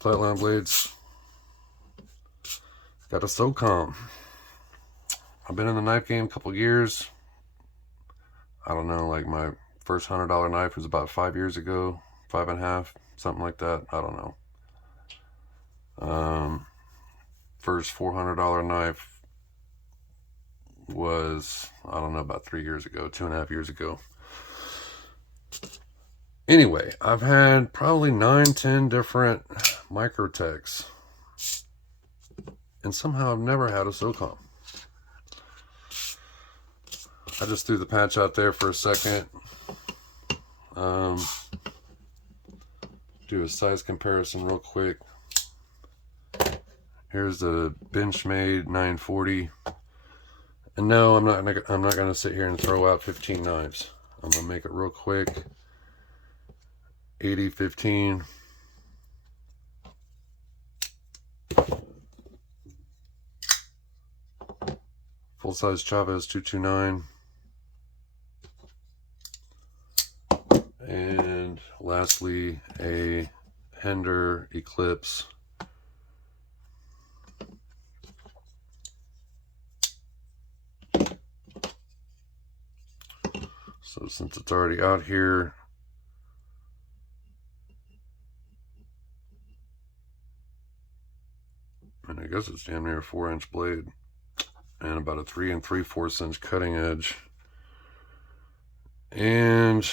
Flatline blades. Got a Socom. I've been in the knife game a couple years. I don't know, like my first $100 knife was about 5 years ago, 5.5, something like that. I don't know. First $400 knife was, I don't know, about 3 years ago, 2.5 years ago. Anyway, I've had probably 9-10 different Microtechs, and somehow I've never had a Socom. I just threw the patch out there for a second. Do a size comparison real quick. Here's the Benchmade 940. And no, I'm not going to sit here and throw out 15 knives. I'm going to make it real quick. 80-15. Full size Chavez 229. And lastly, a Hender Eclipse. So since it's already out here, and I guess it's damn near a 4-inch blade and about a 3 3/4 inch cutting edge, and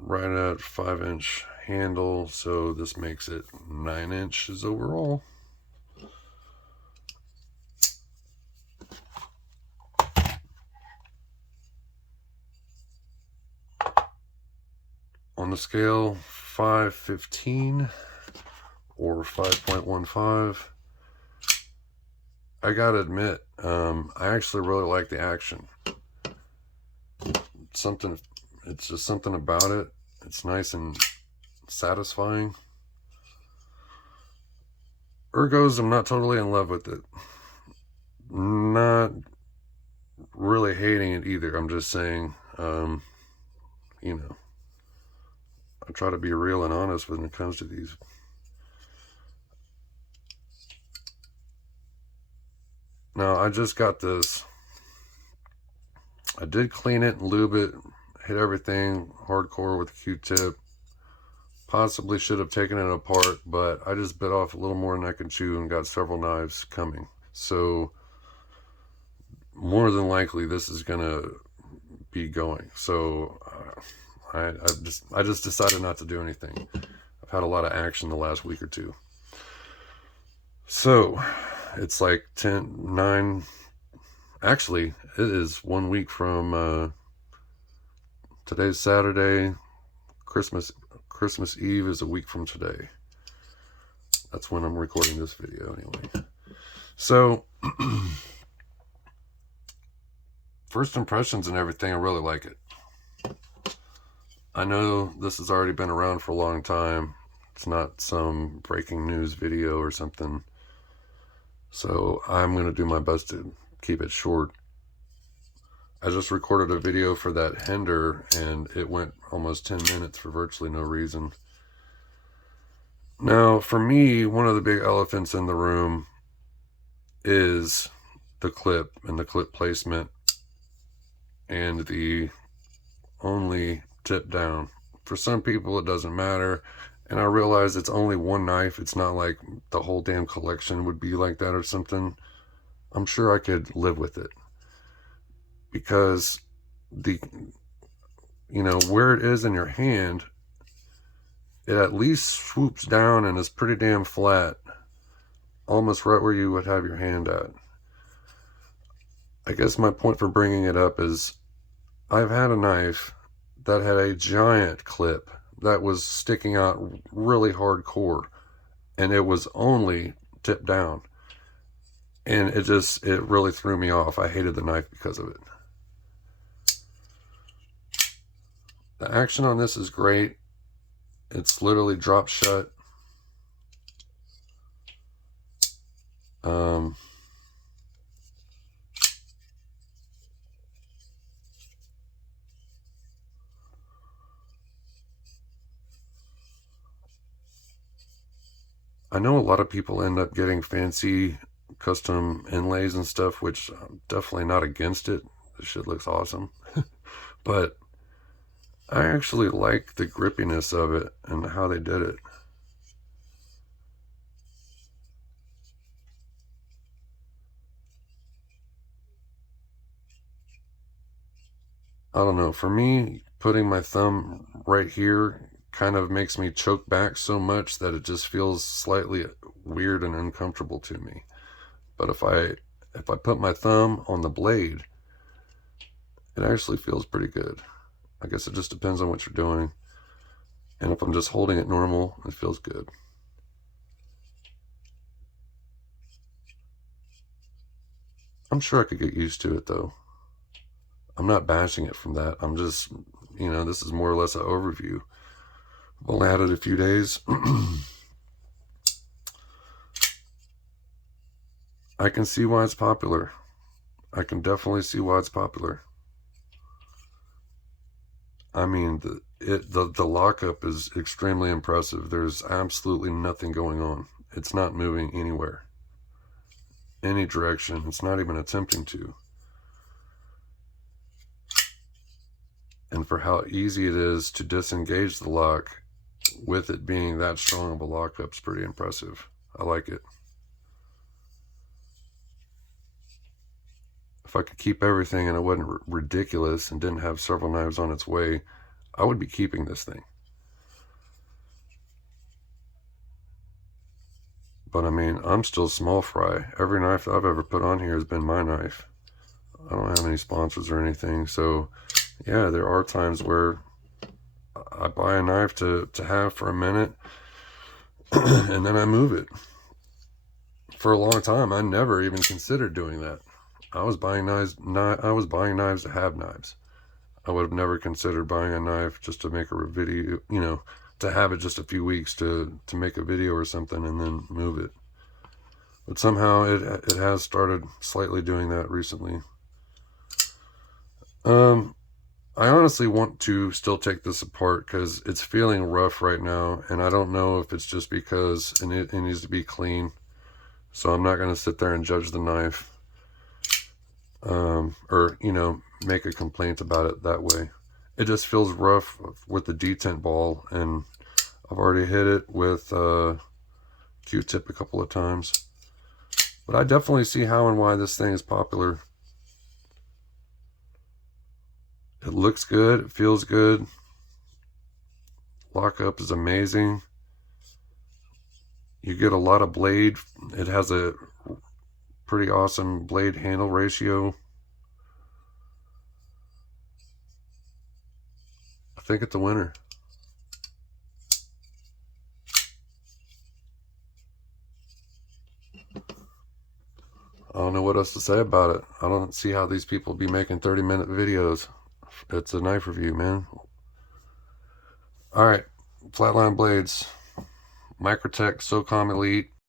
right at 5-inch handle, so this makes it 9 inches overall. On the scale, 5/15 or 5.15. I gotta admit, I actually really like the action. It's just something about it. It's nice and satisfying. Ergos, I'm not totally in love with it. Not really hating it either. I'm just saying, you know, I try to be real and honest when it comes to these. Now, I just got this. I did clean it and lube it, hit everything hardcore with a Q-tip. Possibly should have taken it apart, but I just bit off a little more than I can chew and got several knives coming. So, more than likely, this is going to be going. So, I just decided not to do anything. I've had a lot of action the last week or two. So, it's like 9. Actually, it is 1 week from today's Saturday. Christmas Eve is a week from today. That's when I'm recording this video anyway. So, first impressions and everything, I really like it. I know this has already been around for a long time. It's not some breaking news video or something. So I'm going to do my best to keep it short. I just recorded a video for that Hender, and it went almost 10 minutes for virtually no reason. Now, for me, one of the big elephants in the room is the clip and the clip placement and the only tip down. For some people, it doesn't matter. And I realize it's only one knife. It's not like the whole damn collection would be like that or something. I'm sure I could live with it. Because where it is in your hand, it at least swoops down and is pretty damn flat. Almost right where you would have your hand at. I guess my point for bringing it up is I've had a knife that had a giant clip that was sticking out really hardcore, and it was only tipped down, and it really threw me off. I hated the knife because of it. The action on this is great. It's literally drop shut. I know a lot of people end up getting fancy custom inlays and stuff, which I'm definitely not against it. This shit looks awesome. But I actually like the grippiness of it and how they did it. I don't know. For me, putting my thumb right here kind of makes me choke back so much that it just feels slightly weird and uncomfortable to me. But if I put my thumb on the blade, it actually feels pretty good. I guess it just depends on what you're doing. And if I'm just holding it normal, it feels good. I'm sure I could get used to it though. I'm not bashing it from that. I'm just, this is more or less an overview. I've only had it a few days. I can see why it's popular. I can definitely see why it's popular. I mean, the lockup is extremely impressive. There's absolutely nothing going on. It's not moving anywhere, any direction. It's not even attempting to. And for how easy it is to disengage the lock with it being that strong of a lockup is pretty impressive. I like it. If I could keep everything and it wasn't ridiculous and didn't have several knives on its way, I would be keeping this thing. But I mean, I'm still small fry. Every knife I've ever put on here has been my knife. I don't have any sponsors or anything. So yeah, there are times where I buy a knife to have for a minute and then I move it. For a long time, I never even considered doing that. I was buying knives. I was buying knives to have knives. I would have never considered buying a knife just to make a video. To have it just a few weeks to make a video or something and then move it. But somehow it has started slightly doing that recently. I honestly want to still take this apart because it's feeling rough right now, and I don't know if it's just because it needs to be clean. So I'm not going to sit there and judge the knife, or make a complaint about it that way. It just feels rough with the detent ball, and I've already hit it with Q-tip a couple of times. But I definitely see how and why this thing is popular. It looks good. It feels good. Lockup is amazing. You get a lot of blade. It has a pretty awesome blade handle ratio. I think it's a winner. I don't know what else to say about it. I don't see how these people be making 30-minute videos. It's a knife review, man. All right, Flatline Blades, Microtech, Socom Elite.